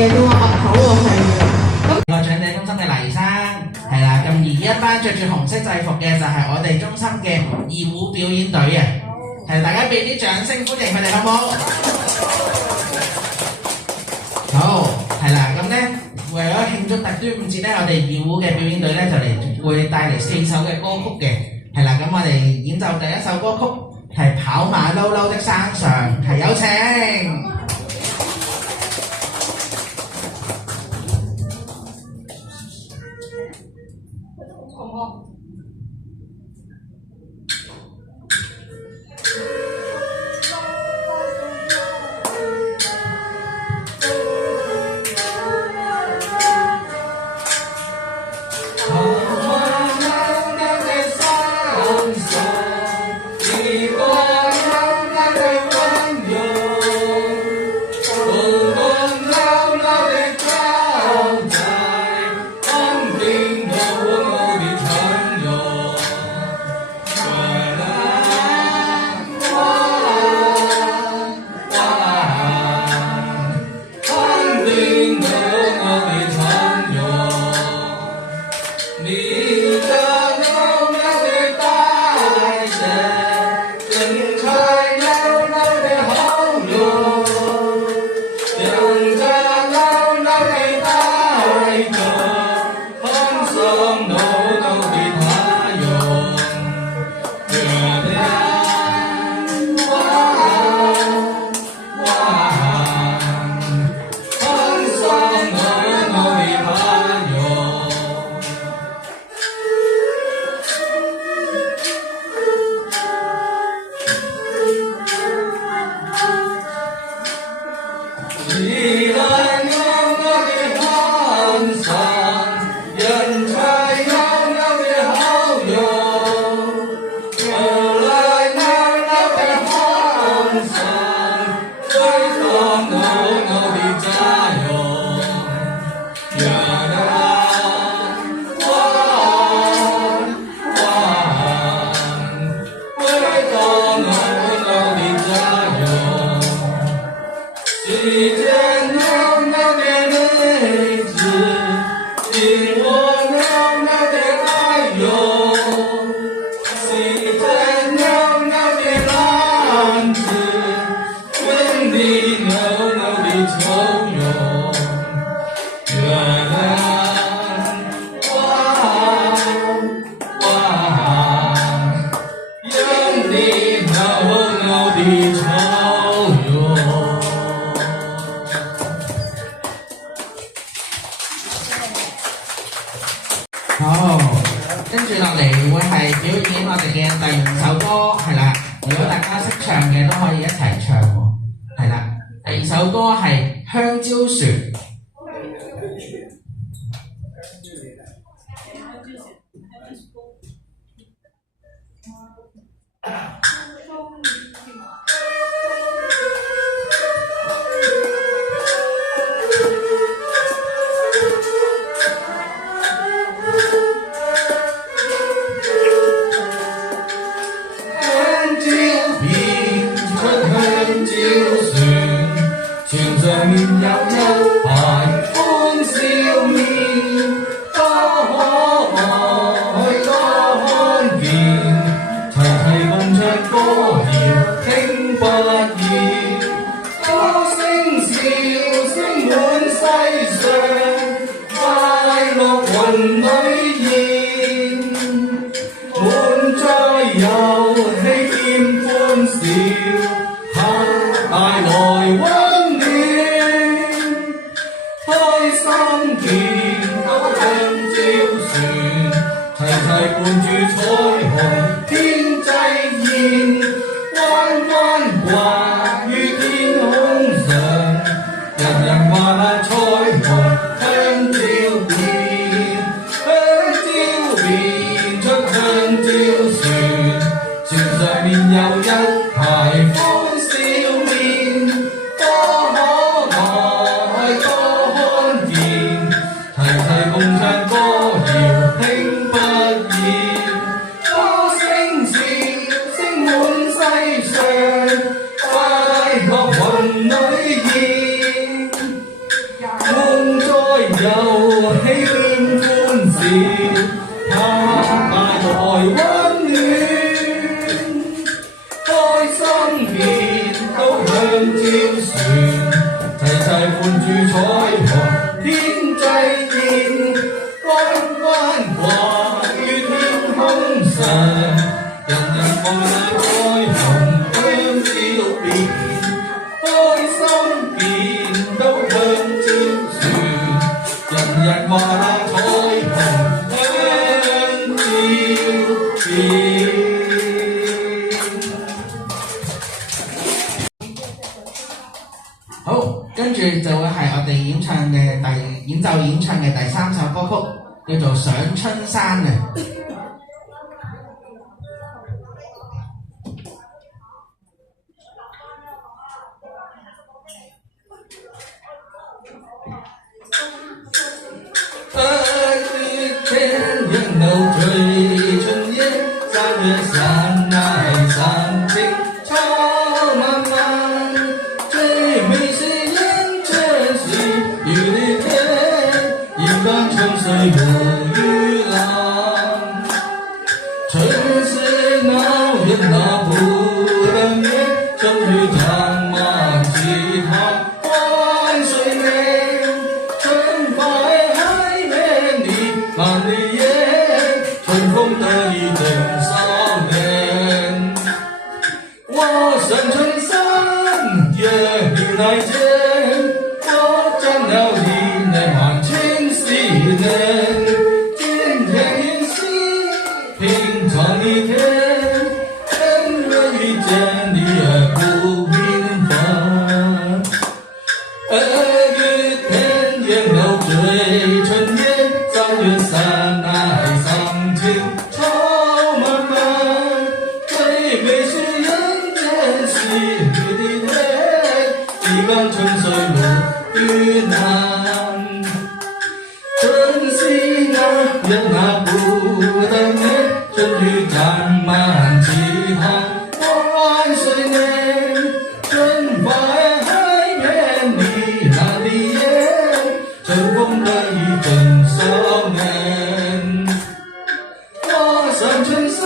啊，要話岌頭喎，係啊。個長者中心嘅黎生係啦，咁而一班着住紅色制服嘅就係我哋中心嘅二胡表演隊啊，係大家俾啲掌聲歡迎佢哋好唔好？好，係啦，咁咧為咗慶祝特端午節咧，我哋二胡嘅表演隊咧就會帶嚟4首嘅歌曲嘅，係啦，咁我哋演奏第一首歌曲係跑馬騮騮的山上，係有請。好，跟住落嚟會係表演我哋嘅第2首歌，係啦。如果大家識唱嘅都可以一齊唱喎，係啦。第2首歌係香蕉船。他帶來溫暖，開心見都向照船，齊齊伴住彩虹天際線，關關掛於天空上，人人望那彩虹香照變，開心見都向照船，人人話那彩虹香照變。好，跟住就會係我哋演奏演唱嘅第3首歌曲，叫做《上春山》嘅。天热闹最春夜，3月3乃上青草漫漫，最美是人间事，雨里天，一江春水如玉郎，春是闹热闹不能眠，春雨长满吉他万岁年，春花海面里满里烟，春风得意正少年。我上春山，月里来见，我沾了一年万千喜年。今天饮喜，平常一天，恩怨遇见你也不平凡。2天烟楼醉春夜，3月3乃上青草漫漫，最美是人间喜，雨的天，一江春水如玉郎，春喜那热闹不能眠，春雨沾满吉他万岁年，春花海面里那里烟，春风得意正少年。我上春山，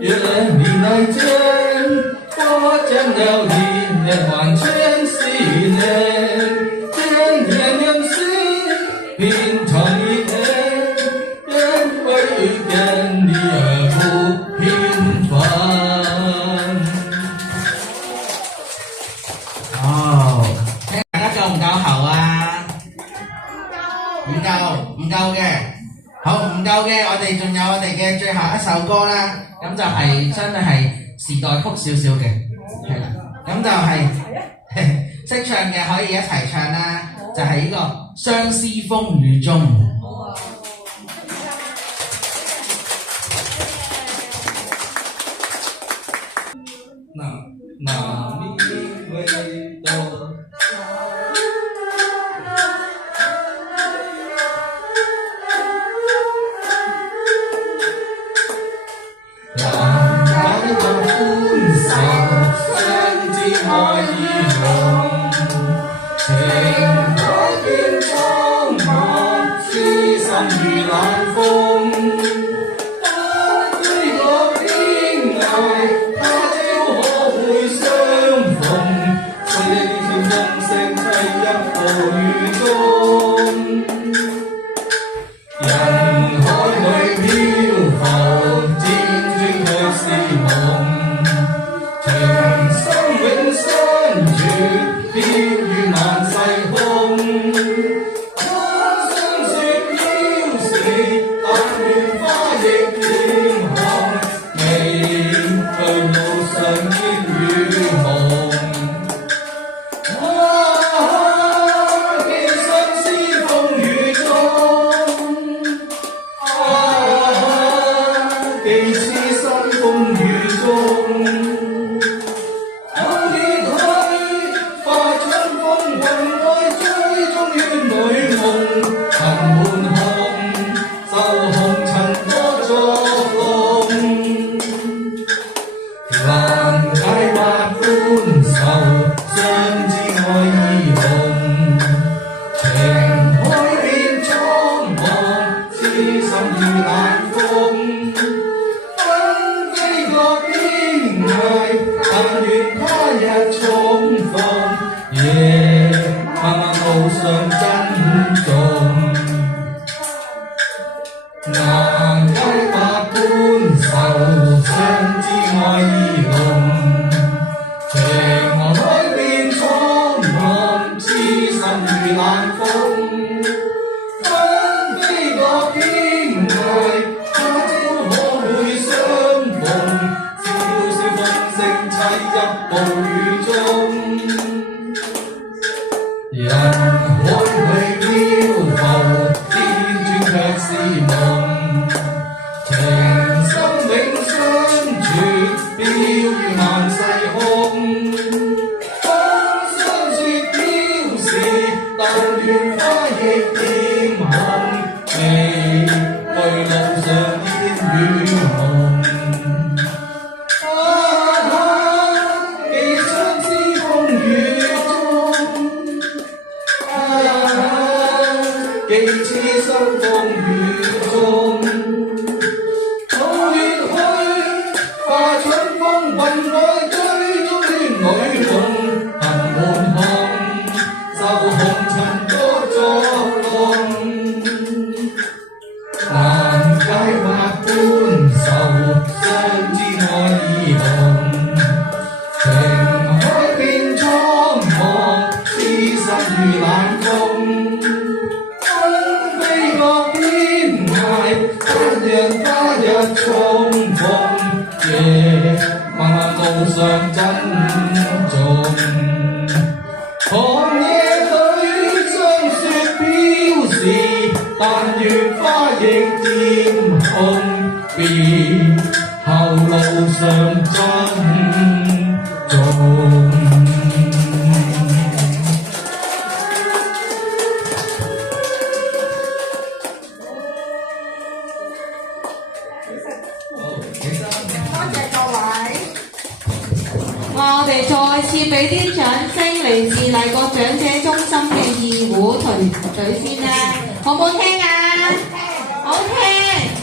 月里来见，我见了一年万千喜年。天天饮喜，平常一天，人会遇见你也不平凡。哦，聽大家夠唔夠喉啊？唔夠，唔夠嘅。好，唔夠嘅，我哋仲有我哋嘅最後一首歌啦。咁就係相對係時代曲少少嘅，係啦。咁就係識唱嘅可以一齊唱啦。就係呢個相思風雨中。那你回头，讓大家歡笑，相知愛意濃，情海變蒼茫，痴心如冷風。人海裏漂浮，輾轉去是夢，情深永相隨，飄於萬世空。他相說要時，但願花亦變紅，未去路上煙與夢。情海變蒼茫，痴重逢，夜漫漫路上珍重。難解百般愁，相知愛意濃。情河海變蒼茫，痴心如冷風。分飛各天涯，他朝可會相逢？笑笑風聲棲入暴雨中。人海去漂浮，天轉卻是夢。情深永相傳，飄於萬世空。風霜雪飄時，但願花亦漸紅。未對路上煙雨蒙。寄相思風雨中。寄痴心風雨中。草月去，化春風，雲外追蹤戀侶夢。恨滿腔，受紅塵多作弄。難解百般愁，相知愛意濃。情海變蒼茫，痴心如冷風。分飛各天涯，不讓他日重逢。夜漫漫路上珍重。寒夜裏霜雪飄時，但願花亦漸紅。別後路上珍重。我哋再次俾啲掌聲嚟自麗國長者中心嘅二胡團隊先啦，好唔好聽啊？好聽。